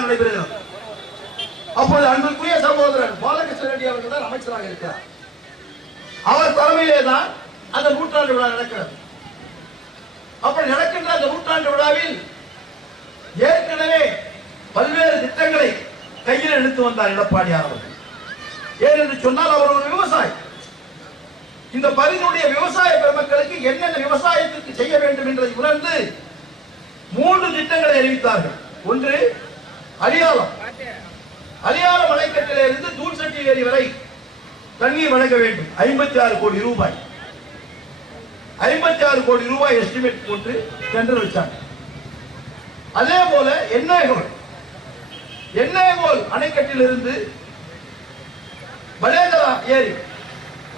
விழா நடைபெறுகிறது. அப்போது அன்புக்குரிய சகோதரர் பாலகிருஷ்ண ரெட்டி அவர்கள் தான் அமைச்சராக இருக்கிறார். அவர் தலைமையிலே தான் அந்த நூற்றாண்டு விழா நடக்கிறது. அப்படி நடக்கின்ற அந்த நூற்றாண்டு விழாவில் ஏற்கனவே பல்வேறு திட்டங்களை கையில் எடுத்து வந்தார் எடப்பாடியார் அவர்கள். ஏனென்று சொன்னால் அவர் ஒரு விவசாயி. இந்த பகுதியினுடைய விவசாய பெருமக்களுக்கு என்னென்ன விவசாயத்திற்கு செய்ய வேண்டும் என்பதை உணர்ந்து மூன்று திட்டங்களை அறிவித்தார்கள். ஒன்று அரியாலம் அரியாலம் அணைக்கட்டில இருந்து தூள்சட்டி ஏரி வரை தண்ணீர் வழங்க வேண்டும். ஐம்பத்தி ஆறு கோடி ரூபாய். ஐம்பத்தி ஆறு கோடி ரூபாய் எஸ்டிமேட் போட்டு டெண்டர் வச்சாங்க. அதே போல எண்ணெய்கோல் எண்ணெய்கோல் அணைக்கட்டிலிருந்து வடேதலா ஏரி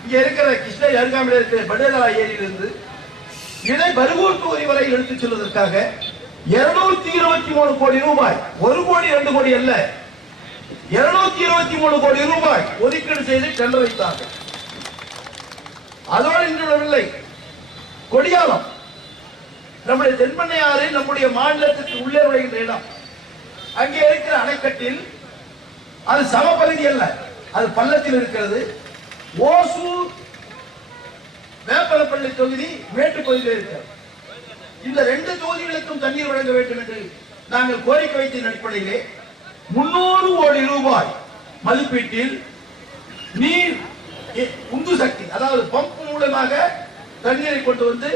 இங்க இருக்கிற கிருஷ்ணகிரி அருகாமையில் இருக்கிற பலேதரா ஏரியிலிருந்து இதை பருகூர் தொகுதி வரை எடுத்துச் செல்வதற்காக இருநூத்தி இருபத்தி மூணு கோடி ரூபாய். ஒரு கோடி ரெண்டு கோடி அல்ல. இருநூத்தி இருபத்தி மூணு கோடி ரூபாய் ஒதுக்கீடு செய்து டெண்டர் வைத்தார்கள். அதோடு இன்று கொடியாலம். நம்முடைய தென்பண்ணை ஆறு நம்முடைய மாநிலத்திற்கு உள்ளே நுழைகின்ற இடம். அங்கே இருக்கிற அணைக்கட்டில் அது சமபகுதி அல்ல அது பள்ளத்தில் இருக்கிறது. ஓசூர் வேப்பலப்பள்ளி தொகுதி மேட்டுப்பகுதியில் இருக்கிறது. இந்த ரெண்டு தொகுதிகளுக்கும் தண்ணீர் வழங்க வேண்டும் என்று நாங்கள் கோரிக்கை வைத்தின் அடிப்படையிலே முன்னூறு கோடி ரூபாய் மதிப்பீட்டில் நீர் உந்து சக்தி அதாவது பம்ப் மூலமாக தண்ணீரை கொண்டு வந்து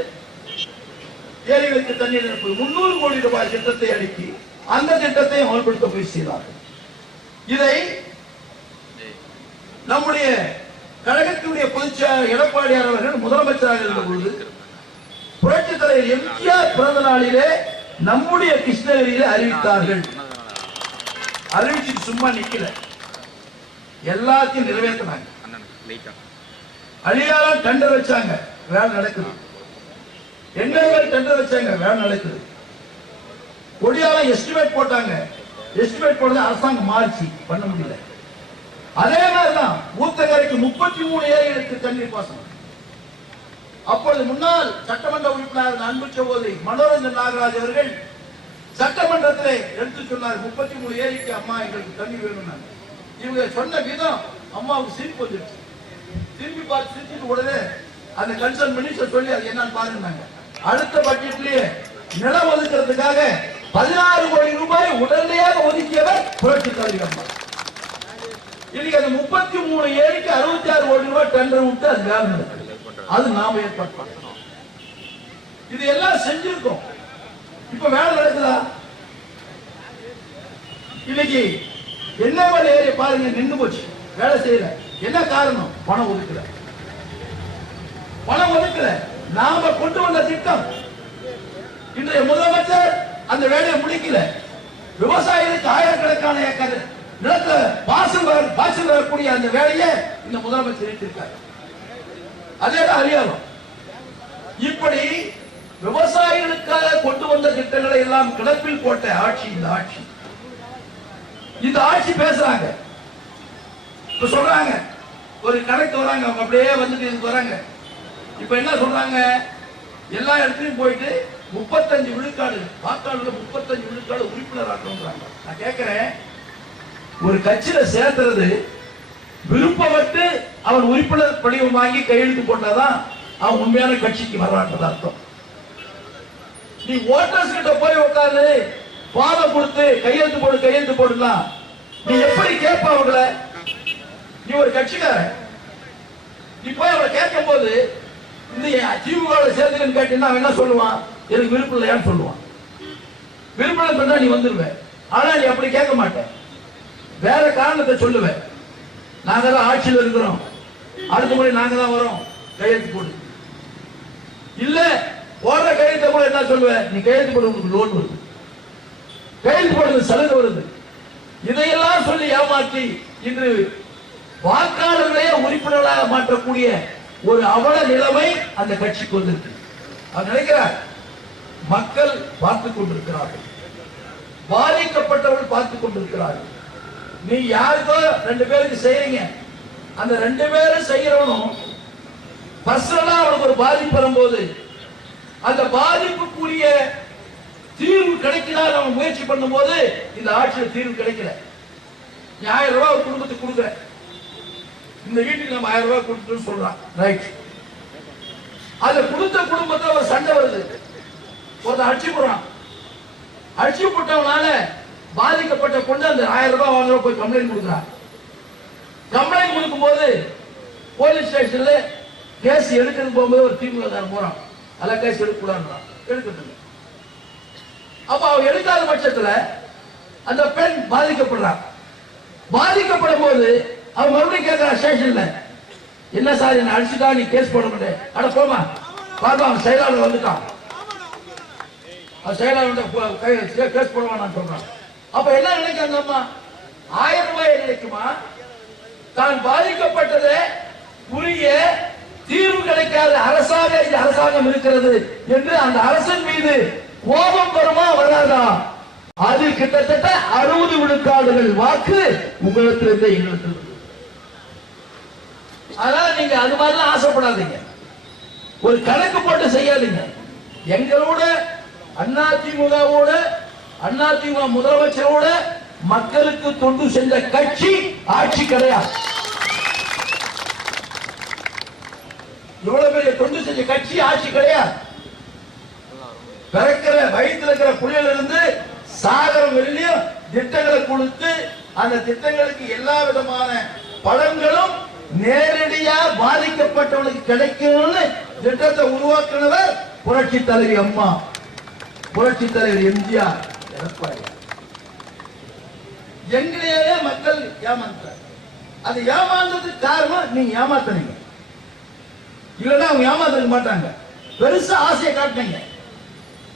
ஏரிகளுக்கு தண்ணீர் அனுப்பு முன்னூறு கோடி ரூபாய் திட்டத்தை அடுக்கி அந்த திட்டத்தை அமல்படுத்த முயற்சி செய்தார்கள். இதை நம்முடைய கழகத்தினுடைய பொதுச்செயலாளர் எடப்பாடியார் அவர்கள் முதலமைச்சராக இருந்த பொழுது தலைவர் எம்ஜிஆர் பிறந்த நாளிலே நம்முடைய கிருஷ்ணகிரியிலே அறிவித்தார்கள். அறிவிச்சு சும்மா நிக்கல. எல்லாத்தையும் நிறைவேற்றினாங்க. அண்ணனுக்கு அழியாளம் டெண்டர் வச்சாங்க. வேலை நடக்குது. எண்ணெய்கள் டெண்டர் வச்சாங்க. வேலை நடக்குது. கொடியால எஸ்டிமேட் போட்டாங்க. எஸ்டிமேட் போட்டது அரசாங்கம் மாறிச்சு. பண்ண முடியல. அதே மாதிரிதான் ஊத்தகரைக்கு முப்பத்தி மூணு ஏரிகளுக்கு தண்ணீர் பாசனம். அப்பொழுது முன்னாள் சட்டமன்ற உறுப்பினர் அன்பு சகோதரி மனோரஞ்சன் நாகராஜ் அவர்கள் சட்டமன்றத்திலே எடுத்து சொன்னார் முப்பத்தி மூணு ஏரிக்கு அம்மா எங்களுக்கு தண்ணி வேணும் இவங்க சொன்ன விதம் அம்மாவுக்கு சிரிப்பு வந்துருச்சு திரும்பி பார்த்து சிரிச்சுட்டு உடனே அந்த கன்சர்ன் மினிஸ்டர் சொல்லி அது என்னன்னு பாருங்க அடுத்த பட்ஜெட்லயே நிலம் ஒதுக்கிறதுக்காக பதினாறு கோடி ரூபாய் உடனடியாக ஒதுக்கியவர் புரட்சி தலைவர் அம்மா. இன்னைக்கு அந்த முப்பத்தி மூணு ஏரிக்கு அறுபத்தி ஆறு கோடி ரூபாய் டெண்டர் விட்டு அது வேலை அது நாம ஏற்பாடு இது எல்லாம் செஞ்சிருக்கோம். இப்ப வேலை நடக்குதா? இன்னைக்கு என்ன வேலை ஏரியா பாருங்க நின்று போச்சு. வேலை செய்யல. என்ன காரணம்? பணம் ஒதுக்கல. பணம் ஒதுக்கல. நாம கொண்டு வந்த திட்டம். இன்றைய முதலமைச்சர் அந்த வேலையை முடிக்கல. விவசாயிகளுக்கு ஆயிரக்கணக்கான ஏக்கர் நிலத்துல பாசல் வர- பாசல் வரக்கூடிய அந்த வேலையை இந்த முதலமைச்சர் இருக்காரு அதே தான் அறியாலும் இப்படி விவசாயிகளுக்காக கொண்டு வந்த திட்டங்களை எல்லாம் கிடப்பில் போட்ட ஆட்சி இந்த ஆட்சி. இந்த ஆட்சி பேசுறாங்க. இப்ப சொல்றாங்க. ஒரு கணக்கு வராங்க அவங்க அப்படியே வந்துட்டு இதுக்கு வராங்க. இப்ப என்ன சொல்றாங்க? எல்லா இடத்துலயும் போயிட்டு முப்பத்தஞ்சு விழுக்காடு வாக்காளர்ல முப்பத்தஞ்சு விழுக்காடு உறுப்பினர் ஆக்கணும்ன்றாங்க நான் கேட்கிறேன் ஒரு கட்சியில சேர்த்துறது விருப்பப்பட்டு அவன் உறுப்பினர் படிவம் வாங்கி கையெழுத்து போட்டாதான் அவன் உண்மையான கட்சிக்கு வர்றான்றது அர்த்தம். நீ ஓட்டர்ஸ் கிட்ட போய் உட்காரு. பாலம் கொடுத்து கையெழுத்து போடு கையெழுத்து போடலாம் நீ எப்படி கேட்ப அவங்கள? நீ ஒரு கட்சிக்காரன். நீ போய் அவளை கேட்கும் போது இந்த திமுக சேர்த்துக்கன்னு கேட்டீங்கன்னா அவன் என்ன சொல்லுவான்? எனக்கு விருப்பம் இல்லையான்னு சொல்லுவான். விருப்பம் இல்லை சொன்னா நீ வந்துடுவேன் ஆனா நீ அப்படி கேட்க மாட்ட. வேற காரணத்தை சொல்லுவேன் நாங்க தான் ஆட்சியில் இருக்கிறோம். அடுத்த முறை நாங்க தான் வரோம். கையெழுத்து போடு. இல்லை போடுற கையெழுத்த கூட என்ன சொல்லுவ நீ கையெழுத்து போட உங்களுக்கு லோன் வருது. கையெழுத்து போடுறது சலுகை வருது. இதையெல்லாம் சொல்லி ஏமாற்றி இன்று வாக்காளர்களே உறுப்பினர்களாக மாற்றக்கூடிய ஒரு அவல நிலைமை அந்த கட்சிக்கு வந்திருக்கு. அவர் நினைக்கிறார் மக்கள் பார்த்துக் கொண்டிருக்கிறார்கள். பாதிக்கப்பட்டவர்கள் பார்த்துக் கொண்டிருக்கிறார்கள். நீ யாருக்கோ ரெண்டு பேருக்கு செய்யறீங்க அந்த ரெண்டு பேரும் செய்யறவனும் பர்சனலா அவனுக்கு ஒரு பாதிப்பு வரும்போது அந்த பாதிப்புக்குரிய தீர்வு கிடைக்குதா நம்ம முயற்சி பண்ணும்போது இந்த ஆட்சியில் தீர்வு கிடைக்கல. ஆயிரம் ரூபாய் ஒரு குடும்பத்துக்கு கொடுக்குறேன் இந்த வீட்டுக்கு நம்ம ஆயிரம் ரூபாய் கொடுத்துன்னு சொல்றான். ரைட் அதை கொடுத்த குடும்பத்தில் ஒரு சண்டை வருது. ஒருத்தன் அடிச்சு போடுறான். அடிச்சு போட்டவனால பாதிக்கப்பட்ட பொண்ணு அந்த ஆயிரம் ரூபாய் வாங்குற போய் கம்ப்ளைண்ட் கொடுக்குறான். கம்ப்ளைண்ட் கொடுக்கும் போது போலீஸ் ஸ்டேஷன்ல கேஸ் எடுக்கிறது போகும்போது ஒரு திமுக போறான். அதெல்லாம் கேஸ் எடுக்கட்டும். அப்ப அவன் எடுக்காத பட்சத்துல அந்த பெண் பாதிக்கப்படுறான். பாதிக்கப்படும் போது அவன் மறுபடியும் கேட்கிறான் ஸ்டேஷன்ல. என்ன சார் என்ன அடிச்சுட்டா? நீ கேஸ் போட மாட்டேன் அட போமா பாப்பா அவன் செயலாளர் வந்துட்டான். அவன் செயலாளர் கை- கேஸ் போடுவான் சொல்றான். அப்ப என்ன நினைக்க அம்மா? ஆயிரம் ரூபாய் நினைக்குமா தான் பாதிக்கப்பட்டதை புரிய தீர்வு கிடைக்காத அரசாக இந்த அரசாங்கம் இருக்கிறது என்று அந்த அரசின் மீது கோபம் வருமா வராதா? அது கிட்டத்தட்ட அறுபது விழுக்காடுகள் வாக்கு உங்களிடத்திலிருந்து எங்களிடத்திலிருந்து அதனால நீங்க அது மாதிரிலாம் ஆசைப்படாதீங்க. ஒரு கணக்கு போட்டு செய்யாதீங்க. எங்களோட அதிமுகவோட அதிமுக முதலமைச்சரோட மக்களுக்கு தொண்டு செஞ்ச கட்சி ஆட்சி கிடையாது. இவ்வளவு பெரிய தொண்டு செஞ்ச கட்சி ஆட்சி கிடையாது. பிறக்கிற வயிற்றுல இருக்கிற புள்ளையில இருந்து சாகர வெளியும் திட்டங்களை கொடுத்து அந்த திட்டங்களுக்கு எல்லா விதமான பலன்களும் நேரடியா பாதிக்கப்பட்டவனுக்கு கிடைக்கும்னு திட்டத்தை உருவாக்குனவர் புரட்சி தலைவி அம்மா. புரட்சி தலைவர் எம்ஜிஆர். எடப்பாடி. எங்களையே மக்கள் ஏமாந்தார் அது ஏமாந்ததுக்கு காரணம் நீங்க ஏமாத்துனீங்க. இல்லைன்னா அவங்க ஏமாத்திருக்க மாட்டாங்க. பெருசா ஆசையை காட்டினீங்க.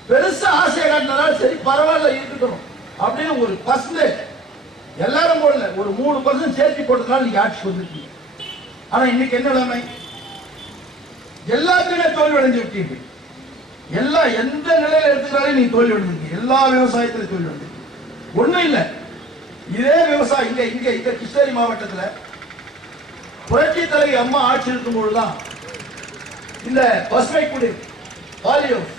பெருசா ஆசையை காட்டினால சரி பரவாயில்ல இருக்கட்டும். அப்படின்னு ஒரு பர்சன்டேஜ் எல்லாரும் போடல ஒரு மூணு பர்சன்ட் சேர்த்து போட்டதுனால நீங்க ஆட்சி வந்துருக்கீங்க ஆனா இன்னைக்கு என்ன நிலைமை? எல்லாத்துலயுமே தோல்வி அடைஞ்சு விட்டீங்க. எல்லா எந்த நிலையில எடுத்துக்கிறாலும் நீங்க தோல்வி அடைஞ்சிருக்கீங்க. எல்லா விவசாயத்திலும் தோல்வி அடைஞ்சிருக்கீங்க. ஒண்ணும் இல்லை. இதே விவசாயம் இங்க இங்க இங்க கிருஷ்ணகிரி மாவட்டத்துல புரட்சி தலைவி அம்மா ஆட்சி இருக்கும் பொழுதுதான் இந்த பசுமை குடி. பாலி ஹவுஸ்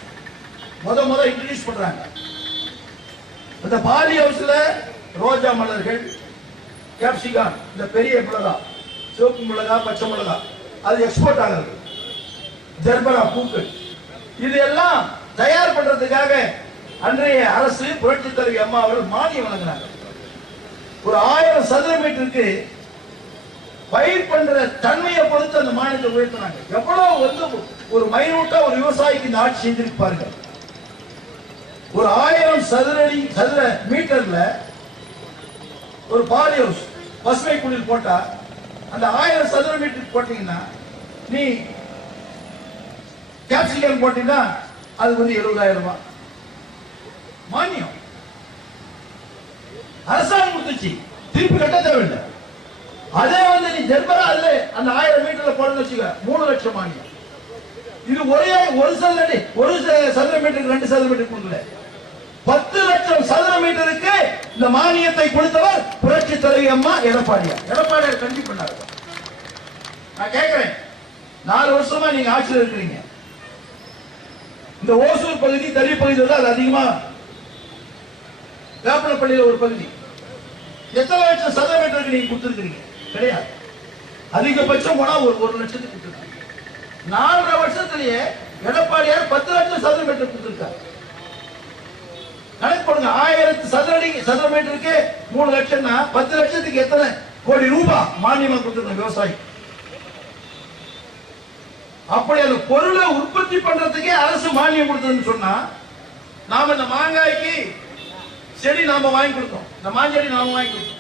முத முத இன்ட்ரடியூஸ் பண்றாங்க. அந்த பாலி ஹவுஸ்ல ரோஜா மலர்கள் கேப்சிகான் இந்த பெரிய மிளகா சிவப்பு மிளகா பச்சை மிளகா அது எக்ஸ்போர்ட் ஆகிறது ஜெர்மனா பூக்கள். இது எல்லாம் தயார் பண்றதுக்காக அன்றைய அரசு புரட்சி தலைவி அம்மா அவர்கள் மானியம் வழங்கினாங்க. ஒரு ஆயிரம் சதுர மீட்டருக்கு பயிர் பண்ற தன்மையை பொறுத்து அந்த மாநிலத்தை உயர்த்தினாங்க. எவ்வளவு வந்து ஒரு மைனூட்டா ஒரு விவசாயிக்கு இந்த ஆட்சி செஞ்சிருப்பாருங்க ஒரு ஆயிரம் சதுரடி சதுர மீட்டர்ல ஒரு பாலி ஹவுஸ் பசுமை குடில் போட்டா அந்த ஆயிரம் சதுர மீட்டர் போட்டீங்கன்னா நீ கேப்சிகம் போட்டீங்கன்னா அது வந்து எழுபதாயிரம் ரூபாய். மானியம். அரசாங்கம் கொடுத்துச்சு. திருப்பி கட்ட தேவையில்லை. அதே வந்து நீ ஜென்மரா அதுல அந்த ஆயிரம் மீட்டர்ல போடுன்னு வச்சுக்க மூணு லட்சம் மானியம் இது ஒரே ஒரு சதுரடி ஒரு ச- சதுர மீட்டருக்கு ரெண்டு சதுர மீட்டர் கொடுக்கல. பத்து லட்சம் சதுர மீட்டருக்கு இந்த மானியத்தை கொடுத்தவர் புரட்சி தலைவி அம்மா எடப்பாடியார். எடப்பாடியார் கண்டிப்பு பண்ணாரு. நான் கேட்கிறேன் நாலு வருஷமா நீங்க ஆட்சியில் இருக்கிறீங்க. இந்த ஓசூர் பகுதி தறி பகுதியில் தான் அது அதிகமா வேப்பனப்பள்ளியில் ஒரு பகுதி. எத்தனை லட்சம் சதுர மீட்டருக்கு நீங்க கொடுத்துருக்கீங்க கிடையாது. அதிகபட்சம் போனா ஒரு ஒரு லட்சத்துக்கு கொடுத்துருக்காங்க. நாலரை வருஷத்திலேயே எடப்பாடியார் பத்து லட்சம் சதுர மீட்டர் கொடுத்துருக்காரு. கணக்கு பண்ணுங்க ஆயிரத்து சதுர அடி சதுர மீட்டருக்கு மூணு லட்சம்னா பத்து லட்சத்துக்கு எத்தனை? கோடி ரூபாய் மானியமா கொடுத்துருக்காங்க விவசாயி. அப்படி அந்த பொருளை உற்பத்தி பண்றதுக்கே அரசு மானியம் கொடுத்ததுன்னு சொன்னா நாம இந்த மாங்காய்க்கு செடி நாம வாங்கி கொடுத்தோம். இந்த மாஞ்செடி நாம வாங்கி கொடுத்தோம்.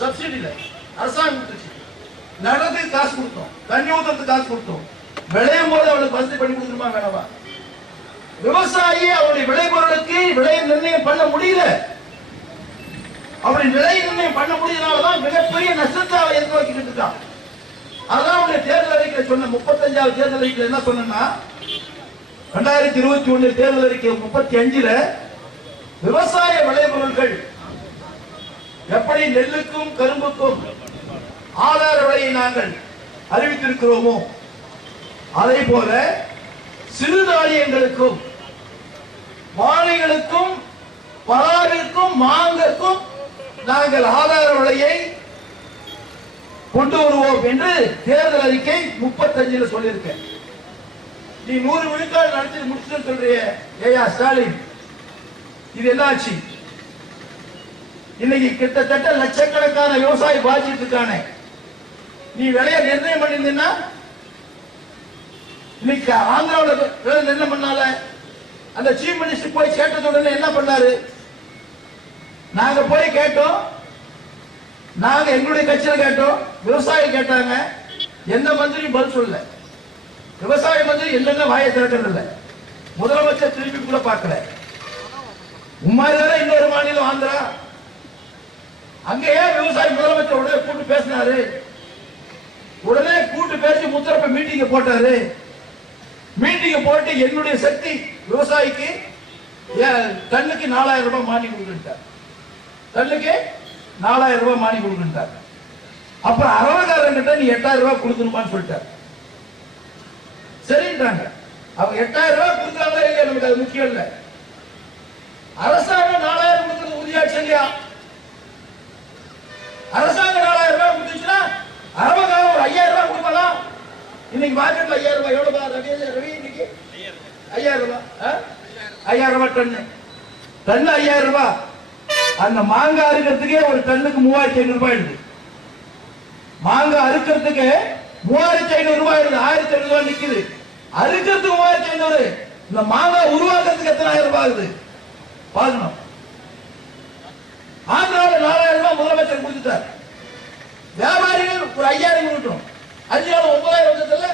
சப்சிடியில் அரசாங்கம் கொடுத்துச்சு நடத்துக்கு காசு கொடுத்தோம். தண்ணி ஊத்துறதுக்கு காசு கொடுத்தோம். விளையும் போது அவனுக்கு வசதி பண்ணி கொடுத்துருமா வேணவா? விவசாயி அவருடைய விளைபொருளுக்கு விலை நிர்ணயம் பண்ண முடியல. அவருடைய விலை நிர்ணயம் பண்ண முடியலனாலதான் மிகப்பெரிய நஷ்டத்தை அவர் எதிர்நோக்கிட்டு இருக்கான் அதான் அவருடைய தேர்தல் அறிக்கை சொன்ன முப்பத்தஞ்சாவது தேர்தல் அறிக்கையில் என்ன சொன்னா ரெண்டாயிரத்தி இருபத்தி ஒண்ணு தேர்தல் அறிக்கை முப்பத்தி அஞ்சுல விவசாய விளைபொருள்கள் எப்படி நெல்லுக்கும் கரும்புக்கும் ஆதார விலையை நாங்கள் அறிவித்திருக்கிறோமோ? அதே போல சிறுதானியங்களுக்கும் வாழைகளுக்கும் பலாவிற்கும் மாங்கற்கும் நாங்கள் ஆதார விலையை கொண்டு வருவோம் என்று தேர்தல் அறிக்கை முப்பத்தஞ்சுல சொல்லியிருக்கேன் நீ நூறு விழுக்காடு நடத்தி முடிச்சுட்டு சொல்றிய ஏயா ஸ்டாலின். இது என்னாச்சு? இன்னைக்கு கிட்டத்தட்ட லட்சக்கணக்கான விவசாயி பாதிச்சிட்டு இருக்கானே நீ விலையை நிர்ணயம் பண்ணியிருந்தீங்கன்னா இன்னைக்கு ஆந்திராவில் விலை நிர்ணயம் பண்ணால அந்த சீஃப் மினிஸ்டர் போய் கேட்டது உடனே என்ன பண்ணாரு? நாங்க போய் கேட்டோம். நாங்க எங்களுடைய கட்சியில கேட்டோம். விவசாயி கேட்டாங்க. எந்த மந்திரியும் பதில் சொல்லல. விவசாய மந்திரி என்னென்ன வாயை திறக்கிறது இல்லை. முதலமைச்சர் திருப்பி கூட பார்க்கல. உமாரி இன்னொரு மாநிலம் ஆந்திரா. அங்கேயே ஏன் விவசாயி முதலமைச்சர் உடனே கூட்டு பேசினாரு. உடனே கூட்டு பேசி முத்தரப்ப மீட்டிங் போட்டாரு. மீட்டிங் போட்டு என்னுடைய சக்தி விவசாயிக்கு ஏன் டன்னுக்கு நாலாயிரம் ரூபாய் மானி கொடுக்கிட்டார் டன்னுக்கு நாலாயிரம் ரூபாய் மானி கொடுக்கிட்டார் அப்புறம் அரவகாரங்கிட்ட நீ எட்டாயிரம் ரூபாய் கொடுக்கணுமான்னு சொல்லிட்டார். சரின்றாங்க. அவங்க எட்டாயிரம் ரூபாய் கொடுக்குறாங்களா இல்லையா? நமக்கு அது முக்கியம் இல்லை. அரசாங்கம் நாலாயிரம் கொடுக்கறது உறுதியாச்சு இல்லையா? அரசாங்கம் நாலாயிரம் ரூபாய் கொடுத்துச்சுன்னா அரவகாரம் ஒரு ஐயாயிரம் ரூபாய் கொடுக்கலாம். இன்னைக்கு மார்க்கெட்ல ஐயாயிரம் ரூபாய் எவ்வளவு ரவி ரவி இன்னைக்கு? ஐயாயிரம் ரூபாய் ஐயாயிரம் ரூபாய் டன்னு டன்னு ஐயாயிரம் ரூபாய். அந்த மாங்காய் அறுக்கிறதுக்கே ஒரு டன்னுக்கு மூவாயிரத்தி ஐநூறு ரூபாய் இருக்கு. மாங்காய் அறுக்கிறதுக்கு மூவாயிரத்தி ஐநூறு ரூபாய் இருக்கு. ஆயிரத்தி ஐநூறு ரூபாய் நிக்குது. அறுக்கிறதுக்கு மூவாயிரத்தி ஐநூறு. இந்த மாங்காய் உருவாக்குறதுக்கு எத்தனாயிரம் ரூபாய் ஆகுது? பார்க்கணும். ஆந்திராவில் நாலாயிரம் ரூபாய் முதலமைச்சர் கொடுத்துட்டார். வியாபாரிகள் ஒரு ஐயாயிரம் கொடுக்கட்டும். அஞ்சு ஒன்பதாயிரம் வந்ததில்ல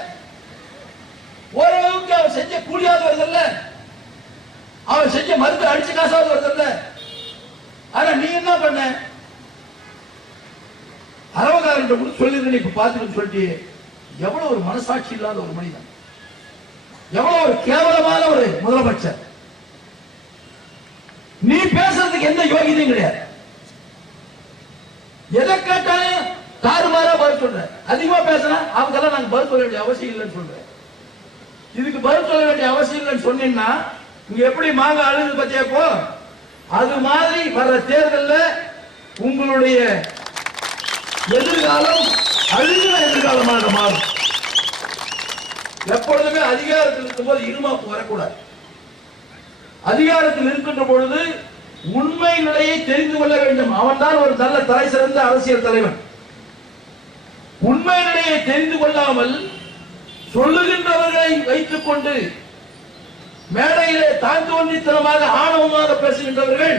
ஓரளவுக்கு அவன் செஞ்ச கூலியாவது வருதில்ல. அவன் செஞ்ச மருந்து அடிச்ச காசாவது வருதில்ல. ஆனா நீ என்ன பண்ண? அரவகாரன் கூட சொல்லிருக்க இப்ப பாத்துட்டு சொல்லிட்டு எவ்வளவு ஒரு மனசாட்சி இல்லாத ஒரு மனிதன். எவ்வளவு ஒரு கேவலமான ஒரு முதலமைச்சர். நீ பேசுறதுக்கு எந்த யோகியதையும் கிடையாது. எதை கேட்டாலும் தாறுமாறா பதில் சொல்றேன். அதிகமா பேசினா அவங்கெல்லாம் நாங்க பதில் சொல்ல வேண்டிய அவசியம் இல்லைன்னு சொல்றேன். இதுக்கு பதில் சொல்ல வேண்டிய அவசியம் இல்லைன்னு சொன்னீங்கன்னா இங்க எப்படி மாங்க அழுது பத்தியாக்கோ அது மாதிரி வர்ற தேர்தல்ல உங்களுடைய எதிர்காலம் அழுகிற எதிர்காலமாக மாறும்? எப்பொழுதுமே அதிகாரத்தில் இருக்கும்போது இருமாப்பு வரக்கூடாது. அதிகாரத்தில் இருக்கின்ற பொழுது உண்மை நிலையை தெரிந்து கொள்ள வேண்டும். அவன் தான் ஒரு நல்ல தலை சிறந்த அரசியல் தலைவன். உண்மை நிலையை தெரிந்து கொள்ளாமல் சொல்லுகின்றவர்களை வைத்துக் கொண்டு மேடையிலே தாந்தோன்னித்தனமாக ஆணவமாக பேசுகின்றவர்கள்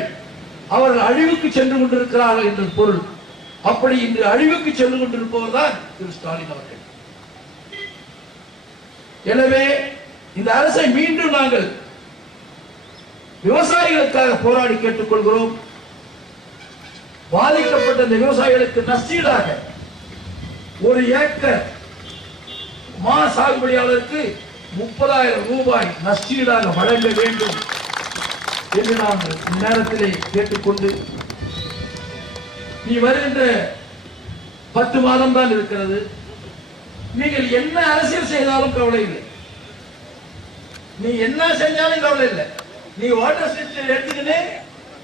அவர்கள் அழிவுக்கு சென்று கொண்டிருக்கிறார்கள் என்று பொருள். அப்படி இன்று அழிவுக்கு சென்று கொண்டிருப்பவர் தான் திரு ஸ்டாலின் அவர்கள். எனவே இந்த அரசை மீண்டும் நாங்கள் விவசாயிகளுக்காக போராடி கேட்டுக்கொள்கிறோம். பாதிக்கப்பட்ட இந்த விவசாயிகளுக்கு நஷ்டீடாக ஒரு ஏக்கர் மா சாகுபடியாளருக்கு முப்பதாயிரம் ரூபாய் நஷ்டீடாக வழங்க வேண்டும் என்று நாங்கள் இந்நேரத்திலே கேட்டுக்கொண்டு நீ வருகின்ற பத்து மாதம் தான் இருக்கிறது. நீங்கள் என்ன அரசியல் செய்தாலும் கவலை இல்லை. நீ என்ன செஞ்சாலும் கவலை இல்லை. நீ ஓட்டர் லிஸ்ட் எடுத்துக்கினே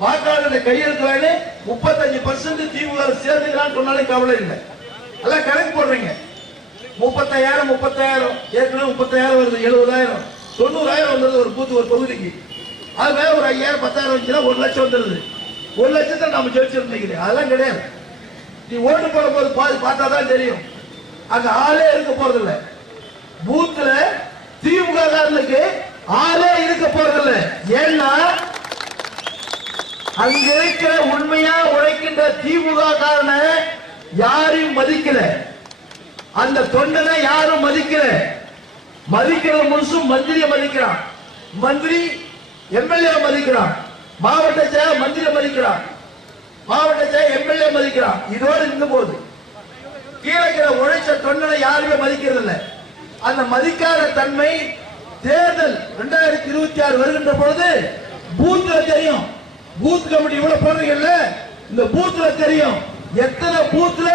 வாக்காளர்களை கையெழுத்து முப்பத்தஞ்சு பர்சன்ட் திமுக சேர்ந்துக்கிறான்னு சொன்னாலும் கவலை இல்லை. எல்லாம் கணக்கு போடுறீங்க. முப்பத்தாயிரம் முப்பத்தாயிரம் ஏற்கனவே முப்பத்தாயிரம் வருது எழுபதாயிரம். தொண்ணூறாயிரம் வந்துருது ஒரு பூத்து ஒரு தொகுதிக்கு அது மேல ஒரு ஐயாயிரம் பத்தாயிரம் வந்துச்சுன்னா ஒரு லட்சம் வந்துருது. ஒரு லட்சத்தை நம்ம ஜெயிச்சிருந்தீங்க அதெல்லாம் கிடையாது. நீ ஓட்டு போட போது பாதி பார்த்தா தான் தெரியும். அங்க ஆளே இருக்க போறதில்ல. பூத்துல திமுக காரனுக்கு ஆளே இருக்க போறதில்ல. ஏன்னா அங்க இருக்கிற உண்மையா உழைக்கின்ற திமுக காரனை யாரையும் மதிக்கல. அந்த தொண்டனை யாரும் மதிக்கல. மதிக்கிற முழுசும் மந்திரிய மதிக்கிறான். மந்திரி எம்எல்ஏ மதிக்கிறான். மாவட்ட செயலர் மந்திரி மதிக்கிறான். மாவட்ட செயலர் எம்எல்ஏ மதிக்கிறான். இதோடு இருந்த போது. கீழே உழைச்ச தொண்டனை யாருமே மதிக்கிறது இல்லை அந்த மதிக்காத தன்மை தேர்தல் ரெண்டாயிரத்தி இருபத்தி ஆறு வருகின்ற பொழுது பூத்ல தெரியும். பூத் கமிட்டி இவ்வளவு போறீங்கல்ல இந்த பூத்ல தெரியும். எத்தனை பூத்துல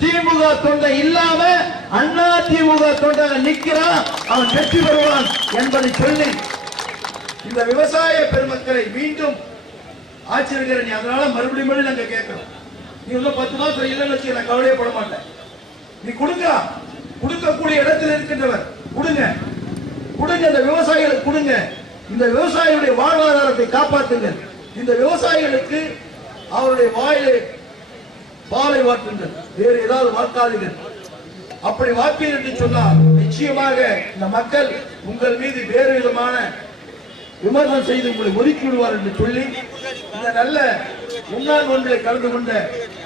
திமுக தொண்டை இல்லாம அண்ணா திமுக தொண்டை நிக்கிறான் அவன் வெற்றி பெறுவான் என்பதை சொல்லி இந்த விவசாய பெருமக்களை மீண்டும் ஆட்சி நீ. அதனால மறுபடியும் மறுபடியும் நாங்க கேட்கிறோம். நீ இன்னும் பத்து மாசம் இல்லைன்னு வச்சு நான் கவலையப்பட மாட்டேன். நீ கொடுக்கலாம் கொடுக்கக்கூடிய இடத்தில் இருக்கின்றவர் கொடுங்க. கொடுங்க இந்த விவசாயிகளுக்கு கொடுங்க. இந்த விவசாயிகளுடைய வாழ்வாதாரத்தை காப்பாற்றுங்கள். இந்த விவசாயிகளுக்கு அவருடைய வாயிலை பாலை வாக்குங்கள் வேறு ஏதாவது வாக்காதீர்கள். அப்படி வாப்பீர் என்று சொன்னால் நிச்சயமாக இந்த மக்கள் உங்கள் மீது வேறு விதமான விமர்சனம் செய்து உங்களை ஒதுக்கி விடுவார் என்று சொல்லி இந்த நல்ல முன்னாள் ஒன்றை கலந்து கொண்ட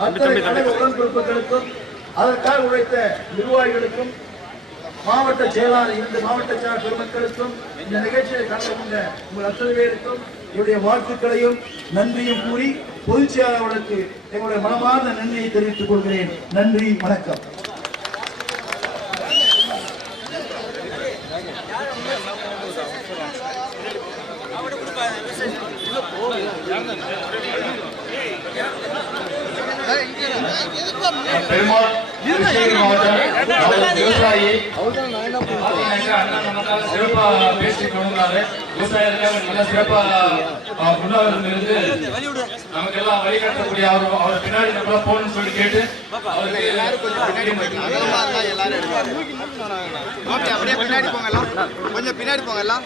அத்தனை கழக உடன்பிறப்புகளுக்கும் அதற்காக உழைத்த நிர்வாகிகளுக்கும் மாவட்ட செயலாளர் இரண்டு மாவட்ட செயலாளர் பெருமக்களுக்கும் இந்த நிகழ்ச்சியை கலந்து கொண்ட உங்கள் அத்தனை பேருக்கும் என்னுடைய வாழ்த்துக்களையும் நன்றியும் கூறி பொதுச் செயலாளர்களுக்கு எங்களுடைய மனமார்ந்த நன்றியை தெரிவித்துக் கொள்கிறேன். நன்றி வணக்கம். பெருமாள் மாவட்டம் விவசாயி சிறப்பா பேசிட்டு வந்தாரு விவசாயிகளுக்காக நல்லா சிறப்பா அஹ், முன்னாடி இருந்து நமக்கு எல்லாம் வழிகாட்டக்கூடிய அவர் அவர் பின்னாடி நம்ம போகணும்னு சொல்லி கேட்டு அவருக்கு அகலமா இருந்தா எல்லாரும். ஓகே, அப்படியே பின்னாடி போங்க எல்லாம் கொஞ்சம் பின்னாடி போங்க எல்லாம்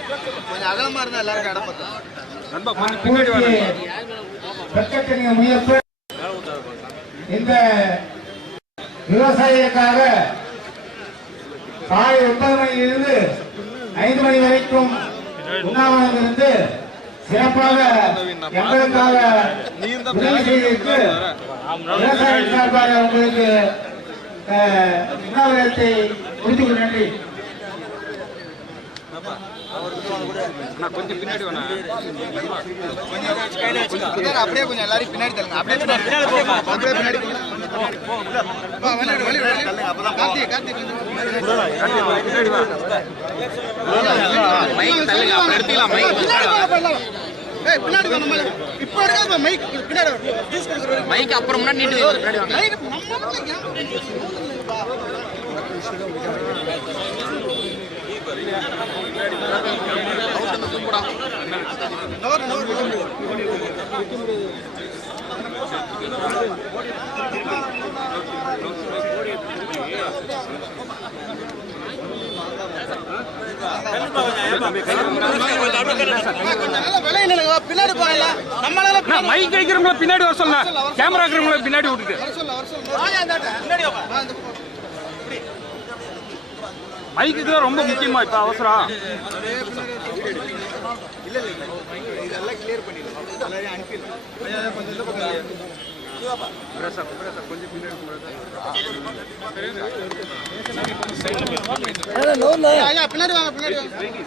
கொஞ்சம் அகலமா இருந்தா எல்லாருக்கும் இடம் வெட்கத்தனிய முயற்சி இந்த விவசாயிகளுக்காக காலை ஒன்பது மணியிலிருந்து ஐந்து மணி வரைக்கும் உண்ணாவிரதம் இருந்து சிறப்பாக எங்களுக்காக உதவி செய்திருக்கு விவசாய சார்பாக உங்களுக்கு அஹ், உண்ணாவிரதத்தை முடித்துக் நன்றி. சார், அப்படியே கொஞ்சம் பின்னாடி அப்படியே. அப்படியே பின்னாடி கொஞ்சம் தள்ளுங்க மைக். பின்னாடி வாங்க அப்ப எல்லாம். ஏய், பின்னாடி மைக். அப்புறம் முன்னாடி நீட்டு பின்னாடி மைக் வைக்கிறவங்கள பின்னாடி வர சொல்ல கேமரா இருக்கிறவங்கள பின்னாடி விட்டுட்டு வர சொல்லு, வர சொல்லு. வாங்க அந்தாண்ட. வா, இந்த பக்கம். மைக்கு தான் ரொம்ப முக்கியமா இப்ப அவசரம். இதெல்லாம். எல்லாரையும் பின்னாடி வாங்க பின்னாடி வாங்க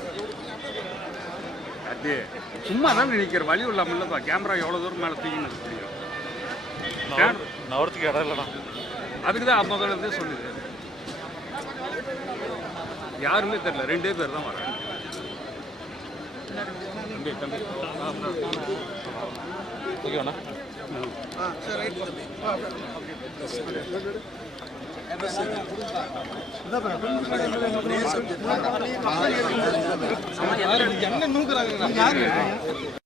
அது சும்மா தான் நினைக்கிற வழி இல்லாம இல்லப்பா. கேமரா எவ்வளவு தூரம் மேல தூக்கின்னு நவரத்துக்கு இடம் இல்லைண்ணா. அதுக்கு தான் சொல்லுது. யாருமே தெரியல. ரெண்டே பேர் தான் வராங்க. என்ன நூக்குறாங்க?